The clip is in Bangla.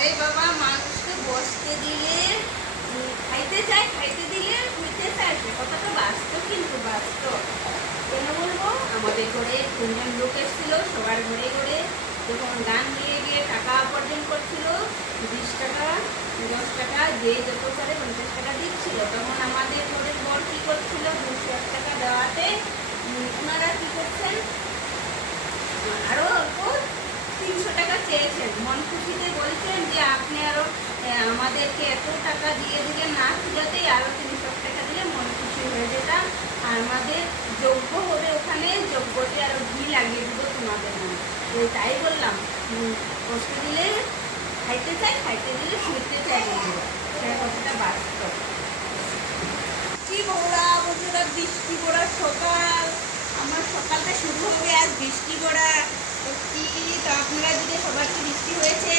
আরে বাবা, মানুষকে বসতে দিলে খাইতে চায়, খাইতে দিলে শুইতে চায়, সে কথাটা বাস্তব, কিন্তু বাস্তব কেন বলবো। আমাদের ঘরে 3জন লোক এসেছিল, সবার ঘরে ঘরে যখন গান গিয়ে গিয়ে টাকা উপার্জন করছিল, 20 টাকা 10 টাকা যে যত করে 50 টাকা দিচ্ছিল, তখন আমাদের ঘরের বর কী করছিল, 200 টাকা দেওয়াতে ওনারা কী করছেন, আরও অল্প 300 টাকা চেয়েছেন। মন খুশিতে বলছেন যে আপনি আরও আমাদেরকে এত টাকা দিয়ে দিলেন, না খুঁজাতেই আরও 300 টাকা দিলে মন খুশি হয়ে যেতাম, আর আমাদের যোগ্য হবে, ওখানে যোগ্যতে আরও ঘি লাগিয়ে দিব তোমাদের মনে। তো তাই বললাম, কষ্ট দিলে খাইতে চাই, খাইতে দিলে শুইতে চাই, সে কথাটা বাস্তব। বৃষ্টি ভরা বন্ধুরা, বৃষ্টি ভরা সকাল, আমার সকালটা শুরু হবে আজ বৃষ্টি ভরা। সত্যি তো আপনারা যদি সবার কি বৃষ্টি হয়েছে?